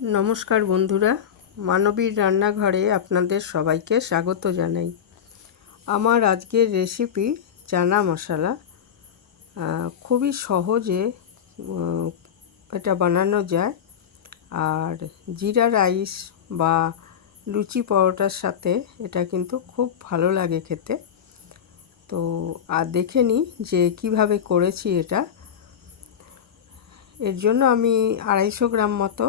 নমস্কার বন্ধুরা, মানবীর রান্নাঘরে আপনাদের সবাইকে স্বাগত জানাই। আমার আজকের রেসিপি চানা মশলা। খুবই সহজে এটা বানানো যায়, আর জিরা রাইস বা লুচি পরোটার সাথে এটা কিন্তু খুব ভালো লাগে খেতে। তো আর দেখে নিই যে কিভাবে করেছি এটা। এর জন্য আমি 250 গ্রাম মতো,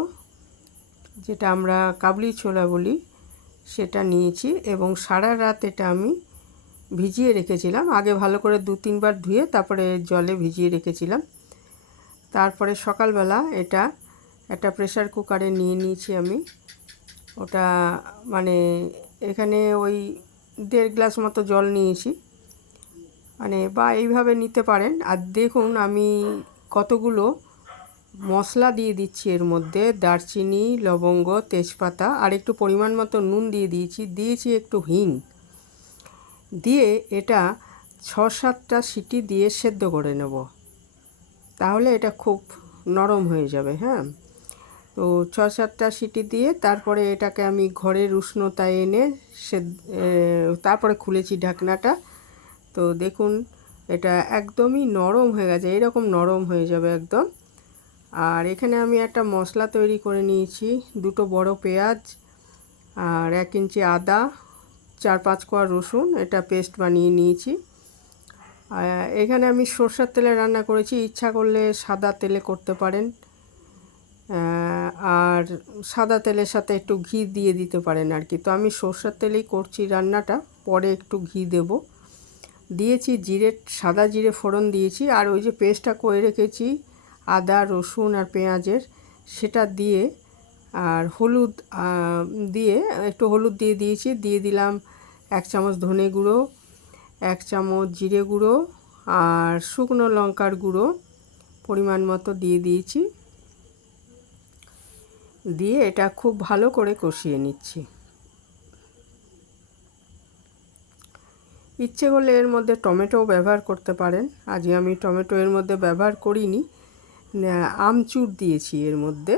যেটা আমরা কাবলি ছোলা বলি, সেটা নিয়েছি এবং সারা রাত এটা আমি ভিজিয়ে রেখেছিলাম। আগে ভালো করে 2-3 বার ধুয়ে তারপরে জলে ভিজিয়ে রেখেছিলাম। তারপরে সকালবেলা এটা একটা প্রেসার কুকারে নিয়ে নিয়েছি আমি। ওটা মানে এখানে ওই 1.5 গ্লাস মতো জল নিয়েছি, বা এইভাবে নিতে পারেন। আর দেখুন আমি কতগুলো মশলা দিয়ে দিচ্ছি এর মধ্যে: দারচিনি, লবঙ্গ, তেজপাতা, আর একটু পরিমাণ মতো নুন দিয়েছি একটু হিং দিয়ে এটা 6-7টা সিটি দিয়ে সেদ্ধ করে নেব, তাহলে এটা খুব নরম হয়ে যাবে। হ্যাঁ, তো 6-7টা সিটি দিয়ে তারপরে এটাকে আমি ঘরের উষ্ণতায় এনে তারপরে খুলেছি ঢাকনাটা। তো দেখুন এটা একদমই নরম হয়ে গেছে, এরকম নরম হয়ে যাবে একদম। আর এখানে আমি একটা মশলা তৈরি করে নিয়েছি: 2টো বড় পেঁয়াজ, আর 1 ইঞ্চি আদা, 4-5 কোয়া রসুন, এটা পেস্ট বানিয়ে নিয়েছি। এখানে আমি সরষের তেলে রান্না করেছি, ইচ্ছা করলে সাদা তেলে করতে পারেন, আর সাদা তেলের সাথে একটু ঘি দিয়ে দিতে পারেন আর কি। তো আমি সরষের তেলেই করছি রান্নাটা, পরে একটু ঘি দেব। দিয়েছি সাদা জিরে ফোড়ন দিয়েছি, আর ওই যে পেস্টটা করে রেখেছি আদা, রসুন আর পেঁয়াজের, সেটা দিয়ে, আর হলুদ দিয়ে একটু হলুদ দিয়ে দিলাম 1 চামচ ধনে গুঁড়ো, 1 চামচ জিরে গুঁড়ো, আর শুকনো লঙ্কার গুঁড়ো পরিমাণ মতো দিয়েছি। দিয়ে এটা খুব ভালো করে কষিয়ে নিচ্ছি। ইচ্ছে করলে এর মধ্যে টমেটোও ব্যবহার করতে পারেন, আজকে আমি টমেটো এর মধ্যে ব্যবহার করিনি। আমচুর দিয়েছি এর মধ্যে,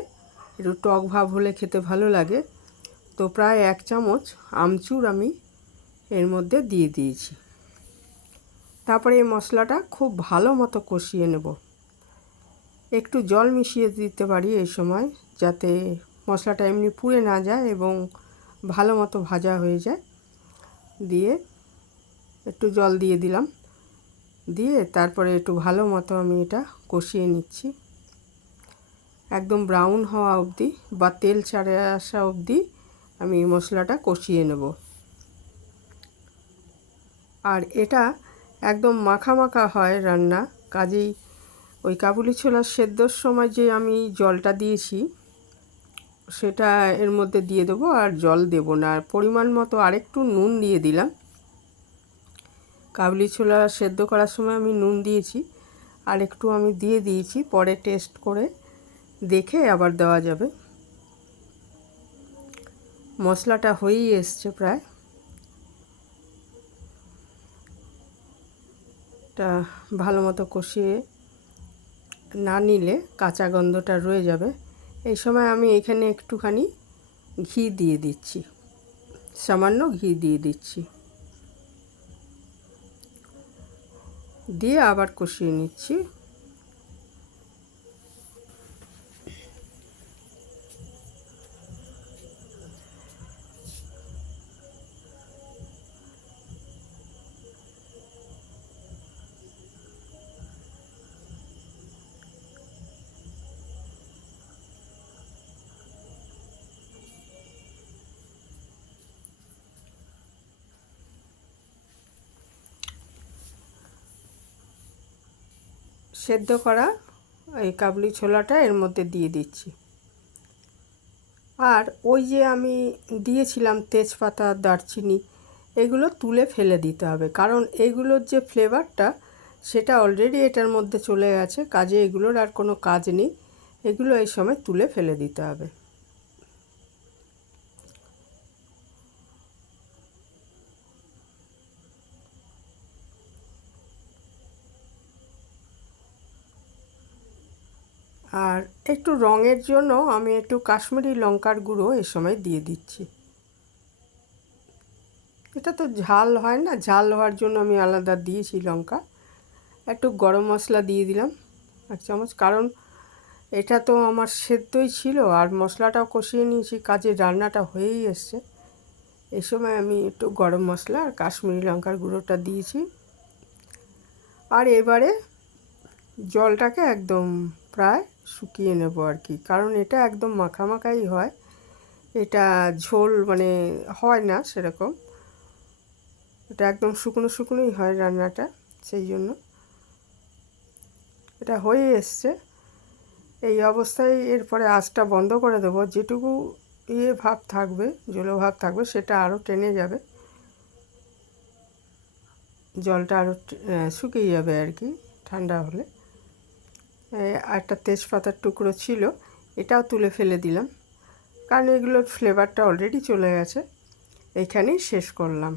একটু টক ভাব হলে খেতে ভালো লাগে। তো প্রায় 1 চামচ আমচুর আমি এর মধ্যে দিয়েছি। তারপরে এই মশলাটা খুব ভালো মতো কষিয়ে নেব। একটু জল মিশিয়ে দিতে পারি এই সময়, যাতে মশলাটা এমনি পুড়ে না যায় এবং ভালো মতো ভাজা হয়ে যায়। দিয়ে একটু জল দিয়ে দিলাম, দিয়ে তারপরে একটু ভালো মতো আমি এটা কষিয়ে নিচ্ছি, একদম ব্রাউন হওয়া অবধি বা তেল ছাড়ে আসা অবধি আমি মশলাটা কষিয়ে নেব। আর এটা একদম মাখা মাখা হয় রান্না, কাজেই ওই কাবুলি ছোলার সেদ্ধর সময় যে আমি জলটা দিয়েছি সেটা এর মধ্যে দিয়ে দেবো, আর জল দেব না। আর পরিমাণ মতো আরেকটু নুন দিয়ে দিলাম। কাবুলি ছোলা সেদ্ধ করার সময় আমি নুন দিয়েছি, আর একটু আমি দিয়েছি, পরে টেস্ট করে দেখে আবার দেওয়া যাবে। মশলাটা হয়েই এসছে প্রায়, এটা ভালো মতো কষিয়ে না নিলে কাঁচা গন্ধটা রয়ে যাবে। এই সময় আমি এখানে একটুখানি ঘি দিয়ে দিচ্ছি, সামান্য ঘি দিয়ে দিচ্ছি, দিয়ে আবার কষিয়ে নিচ্ছি। সেদ্ধ করা এই কাবলি ছোলাটা এর মধ্যে দিয়ে দিচ্ছি। আর ওই যে আমি দিয়েছিলাম তেজপাতা, দারচিনি, এগুলো তুলে ফেলে দিতে হবে, কারণ এগুলোর যে ফ্লেভারটা সেটা অলরেডি এটার মধ্যে চলে গেছে, কাজে এগুলোর আর কোনো কাজ নেই। এগুলো এই সময় তুলে ফেলে দিতে হবে। আর একটু রঙের জন্য আমি একটু কাশ্মীরি লঙ্কার গুঁড়ো এ সময় দিয়ে দিচ্ছি। এটা তো ঝাল হয় না, ঝাল হওয়ার জন্য আমি আলাদা দিয়েছি লঙ্কা। একটু গরম মশলা দিয়ে দিলাম 1 চামচ, কারণ এটা তো আমার সেদ্ধই ছিল আর মশলাটাও কষিয়ে নিয়েছি, কাজে রান্নাটা হয়েই এসছে। এই সময় আমি একটু গরম মশলা আর কাশ্মীরি লঙ্কার গুঁড়োটা দিয়েছি। আর এবারে জলটাকে একদম প্রায় শুকিয়ে নেব আর কি, কারণ এটা একদম মাখামাখাই হয়, এটা ঝোল মানে হয় না সেরকম, এটা একদম শুকনো শুকনোই হয় রান্নাটা, সেই জন্য এটা হয়ে এসছে। এই অবস্থায় এরপরে আঁচটা বন্ধ করে দেবো, যেটুকু ভাব থাকবে, জলো ভাব থাকবে সেটা আরও টেনে যাবে, জলটা আরও শুকিয়ে যাবে আর কি ঠান্ডা হলে। একটা তেজপাতার টুকরো ছিল, এটাও তুলে ফেলে দিলাম, কারণ এগুলোর ফ্লেভারটা অলরেডি চলে গেছে। এইখানেই শেষ করলাম।